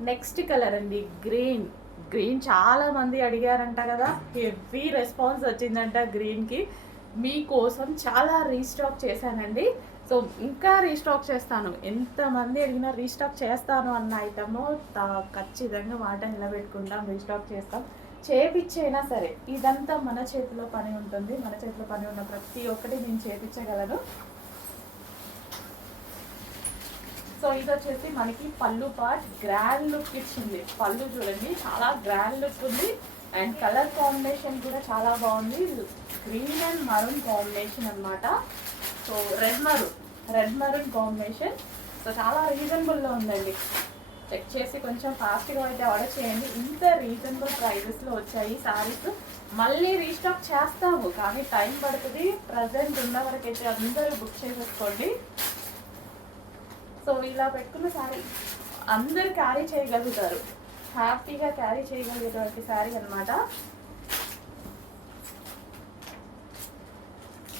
Next colour అండి green. Green చాలా మంది అడిగారంట కదా హెవీ రెస్పాన్స్ వచ్చిందంట గ్రీన్కి. మీకోసం చాలా రీస్టాక్ చేశానండి. సో ఇంకా రీస్టాక్ చేస్తాను. ఎంతమంది అడిగినా రీస్టాక్ చేస్తాను అన్న ఐటమ్ ఖచ్చితంగా మాట నిలబెట్టుకుంటాం రీస్టాక్ చేస్తాం. చేపిచ్చైనా సరే ఇదంతా మన చేతిలో పని ఉంటుంది. మన చేతిలో పని ఉన్న ప్రతి ఒక్కటి నేను చేపించగలను సో ఇది వచ్చేసి మనకి పళ్ళు పార్ట్ గ్రాండ్ లుక్ ఇచ్చింది. పళ్ళు చూడండి చాలా గ్రాండ్ లుక్ ఉంది. అండ్ కలర్ కాంబినేషన్ కూడా చాలా బాగుంది. గ్రీన్ అండ్ మరూన్ కాంబినేషన్ అన్నమాట. So red maroon red maroon combination so చాలా రీజనబుల్లో ఉందండి. చెక్ చేసి కొంచెం ఫాస్ట్గా అయితే ఆర్డర్ చేయండి. ఇంత రీజనబుల్ ప్రైజెస్లో వచ్చాయి సారీస్ మళ్ళీ రీస్టాక్ చేస్తాము. కానీ టైం పడుతుంది. ప్రజెంట్ ఉన్న వరకు అయితే అందరూ బుక్ చేసేసుకోండి. సో ఇలా పెట్టుకున్న శారీ అందరు క్యారీ చేయగలుగుతారు. హ్యాపీగా క్యారీ చేయగలిగేటువంటి శారీ అన్నమాట.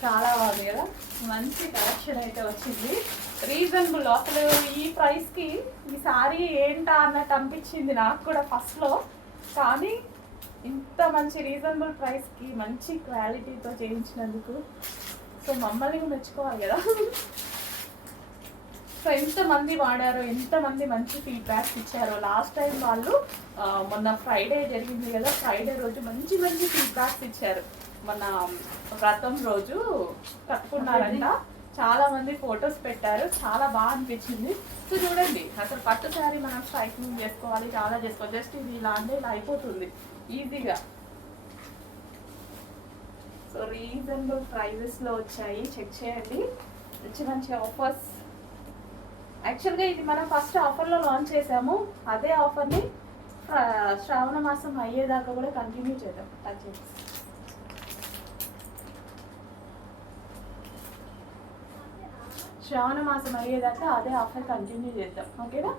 చాలా బాగుంది కదా? మంచి కలెక్షన్ అయితే వచ్చింది. రీజనబుల్ అసలు ఈ ప్రైస్కి ఈ శారీ ఏంటా అన్నట్టు అనిపించింది నాకు కూడా ఫస్ట్లో కానీ ఇంత మంచి రీజనబుల్ ప్రైస్కి మంచి క్వాలిటీతో చేయించినందుకు. సో మమ్మల్ని మెచ్చుకోవాలి కదా. సో ఎంతమంది వాడారో ఎంతమంది మంచి ఫీడ్బ్యాక్స్ ఇచ్చారో లాస్ట్ టైం వాళ్ళు మొన్న ఫ్రైడే జరిగింది కదా ఫ్రైడే రోజు మంచి మంచి ఫీడ్బ్యాక్స్ ఇచ్చారు. మన వ్రతం రోజు కట్టుకున్నారంట. చాలా మంది ఫొటోస్ పెట్టారు. చాలా బాగా అనిపించింది. సో చూడండి అసలు పట్టు శారీ మనం స్ట్రైకింగ్ చేసుకోవాలి చాలా చేసుకోవాలి. జస్ట్ ఇది ఇలా అంటే ఇలా అయిపోతుంది. ఈజీగా సో రీజనబుల్ ప్రైజెస్లో వచ్చాయి. చెక్ చేయండి. మంచి మంచి ఆఫర్స్ యాక్చువల్గా ఇది మనం ఫస్ట్ ఆఫర్లో లాంచ్ చేసాము. అదే ఆఫర్ని శ్రావణ మాసం అయ్యేదాకా కూడా కంటిన్యూ చేద్దాం. టచ్ చేసి. శ్రావణ మాసం అయ్యేదాకా అదే ఆఫర్ కంటిన్యూ చేద్దాం. ఓకేనా